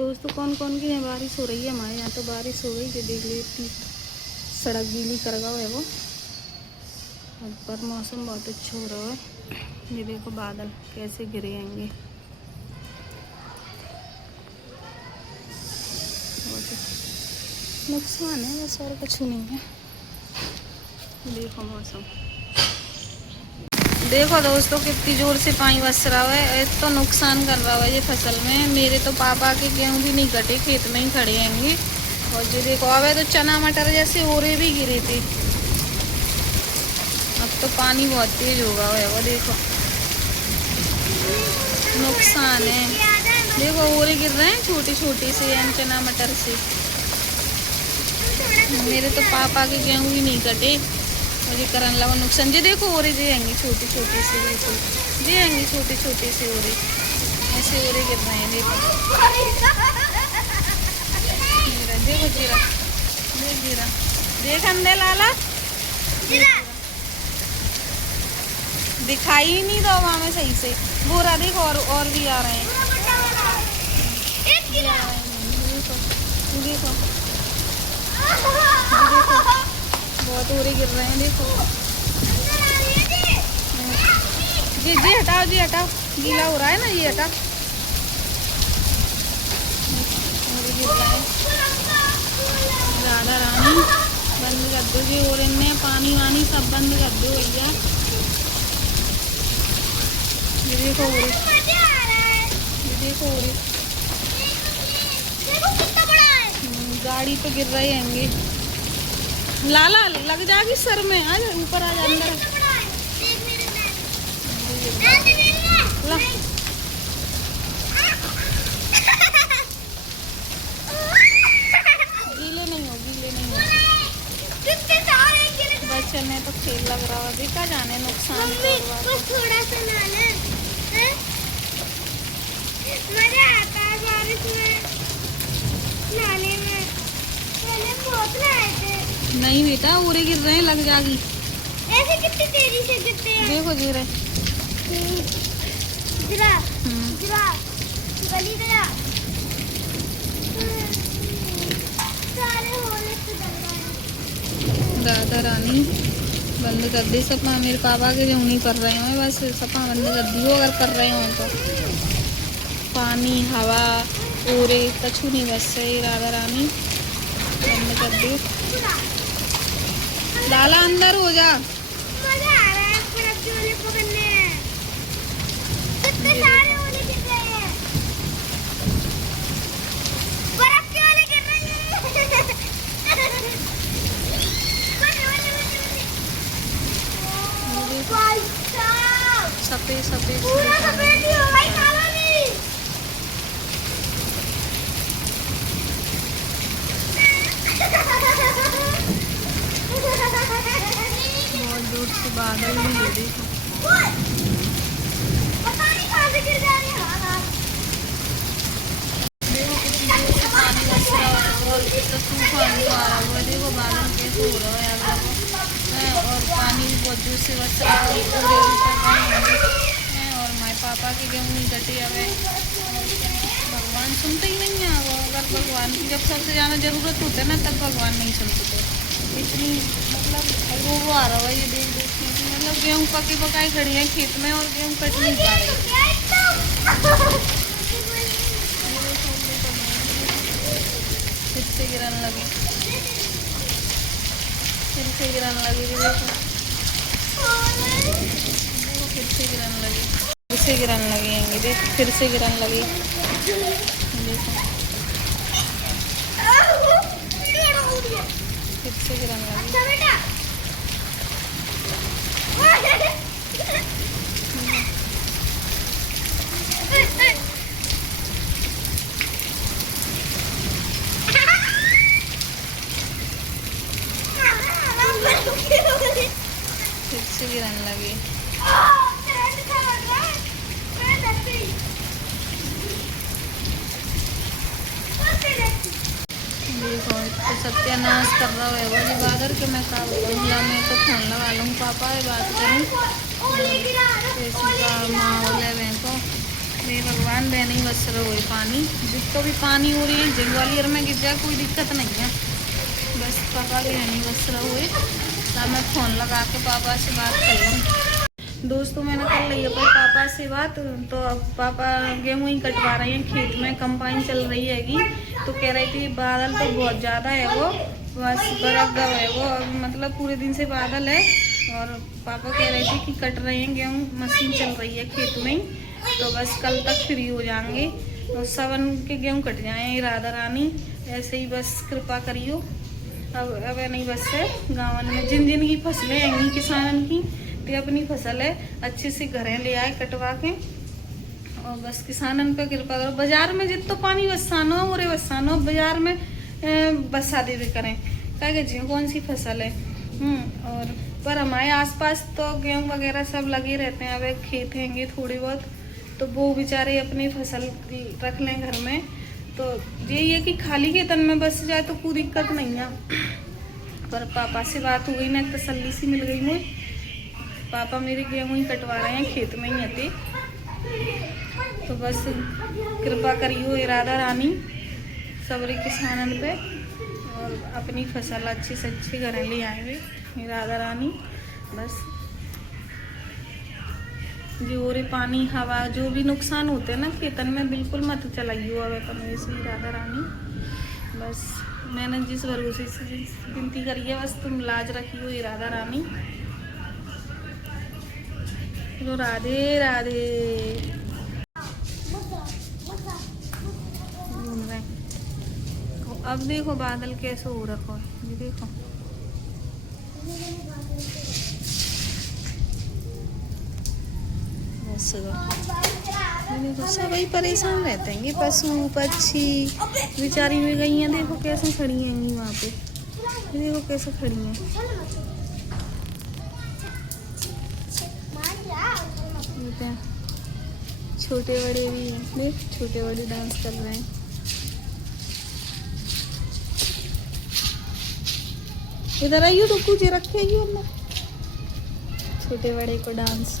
दोस्तों कौन कौन की यहाँ बारिश हो रही है। हमारे यहाँ तो बारिश हो गई कि देख ली, इतनी सड़क गीली कर गया है वो। पर मौसम बहुत अच्छा हो रहा है। ये देखो बादल कैसे गिरे आएंगे। नुकसान है बस, और कुछ नहीं है। देखो मौसम, देखो दोस्तों कितनी जोर से पानी बरस रहा है। तो नुकसान कर रहा है ये फसल में। मेरे तो पापा के गेहूं भी नहीं कटे, खेत में ही खड़े आएंगे। और ये देखो अब तो चना मटर जैसे ओरे भी गिरे थे। अब तो पानी बहुत तेज होगा वो देखो, नुकसान है। देखो ओरे गिर रहे हैं छोटी छोटी से चना मटर से। मेरे तो पापा के गेहूं भी नहीं कटे और ये करने लगा नुकसान। जी देखो ओरे जे आएंगे छोटे छोटे से, बिल्कुल जे आएंगे छोटे छोटे से ओरे, ऐसे ओरे गिर रहे हैं। देखो देखो जीरा, देख जीरा, देख अंदर लाला, दिखाई ही नहीं दो वहाँ में सही से। बोरा देखो और भी आ रहे हैं। देखो देखो बहुत ओरे गिर रहे हैं। देखो जी जी हटाओ, जी हटाओ, गीला हो रहा है ना, ये हटा। ओरे गिर रहे हैं। राधा रानी बंद कर दो जी, और इनमें पानी वानी सब बंद कर दो भैया। ये देखो ओरे, ये देखो ओरे, गाड़ी तो गिर रहे होंगे। लाला लग जाएगी सर में, आ जा ऊपर, आ जा अंदर। गीले नहीं हो, गीले नहीं हो। बच्चे ने तो खेल लग रहा है, देखा जाने नुकसान थोड़ा सा मजा आता है बारिश में नहाने में। पहले बहुत नहाए थे। नहीं बेटा ओरे गिर रहे हैं, लग जाएगी। ऐसे कितनी तेजी से गिरते हैं। देखो गिर रहे। जरा जरा गली गया, सारे होने से डर गए। राधा रानी बंद कर दी सपा। मेरे पापा के जो नहीं कर रहे हो बस सपा बंद कर दी हो। अगर कर रहे हो तो पानी हवा ओरे कछु नहीं बस सही। राधा रानी बंद कर दी। लाला अंदर हो जा। मजा आ रहा है बर्फ के ओले पकड़ने। कितने सारे ओले गिर रहे हैं, बर्फ के ओले गिर रहे हैं। सफेद सफेद पूरा सफेद ही हो भाई, काला नहीं। बहुत दूर से बादल भी है देखो। पता नहीं कहाँ से गिर जा रही है। देखो कितनी दूर से पानी बरस रहा है और कितना तूफान भी आ रहा है। देखो बादल कैसे हो रहा है यार देखो। और पानी भी बहुत दूर से बरस रहा है, पूरे और हमारे पापा के गेहूँ नहीं कटे हुए। भगवान सुनते ही नहीं है वो। अगर भगवान की जब सबसे ज़्यादा ज़रूरत होती है ना तब भगवान नहीं सुनते थे। इतनी मतलब वो आ रहा है ये देख देख के। मतलब गेहूँ पके पकाए खड़ी है खेत में और गेहूँ कट नहीं पा रही। फिर से गिरने लगी, फिर से गिरने लगी। देखो फिर से गिरने लगी, फिर से गिरने लगी आएंगे। देख फिर से गिरने लगी। देखो फिर से गिरने लगी। फिर से गिरने लगी। देखो तो सत्यानाश कर रहा है वो जी बादल के। मैं का बोलूँगा, मैं तो फोन लगा लूँ पापा बात करूँ। माँ बोले मैं को हे भगवान बह नहीं बस रहा है पानी, जितना भी पानी हो रही है ग्वालियर में गिर जाए कोई दिक्कत नहीं है, बस पापा भी नहीं बस रहा है। ना मैं फ़ोन लगा के पापा से बात कर लूँ। दोस्तों मैंने कर ली अपने पापा से बात, तो अब पापा गेहूँ ही कटवा रहे हैं खेत में, कंबाइन चल रही हैगी। तो कह रही थी बादल तो बहुत ज़्यादा है वो, बस बर्फ गव है वो, मतलब पूरे दिन से बादल है। और पापा कह रहे थे कि कट रहे हैं गेहूँ, मशीन चल रही है खेत में ही, तो बस कल तक फ्री हो जाएंगे और सावन के गेहूँ कट जाएँ। राधा रानी ऐसे ही बस कृपा करियो। अब नहीं बस है गाँव में जिन जिन की फसलें हैं किसानन की, तो अपनी फसल है अच्छे से घरें ले आए कटवा के, और बस किसानन पे कृपा करो। बाजार में जितना पानी बसानो और बसानो, बाजार में बसा दे करें क्या जी कौन सी फसल है। और पर हमारे आसपास तो गेहूँ वगैरह सब लगे रहते हैं। अब एक खेत हैंगे थोड़े बहुत, तो वो बेचारे अपनी फसल रख लें घर में, तो यही है कि खाली खेतन में बस जाए तो कोई दिक्कत नहीं है। पर पापा से बात हो गई ना, तसल्ली सी मिल गई मुझे। पापा मेरे गेहूँ ही कटवा रहे हैं, खेत में ही आते, तो बस कृपा करियो राधा रानी सबरे किसानन पे, और अपनी फसल अच्छी से अच्छी घर ले आएंगे राधा रानी। बस जो और पानी हवा जो भी नुकसान होते हैं ना खेतन में, बिल्कुल मत चलाइयो अब अपन वैसे ही राधा रानी। बस मैंने जिस भरोसे से विनती करी है, बस तुम लाज रखियो ये राधा रानी। तो राधे राधे। घूम रहे अब देखो बादल कैसे हो रखा है, ये देखो देखो सभी परेशान रहते हैं, पशु पक्षी बेचारी में गई हैं, देखो कैसे खड़ी हैं वहाँ पे, देखो कैसे खड़ी हैं। छोटे बड़े भी हैं, देख छोटे बड़े डांस कर रहे हैं। इधर आइयो रुकू जी, रखे छोटे बड़े को डांस।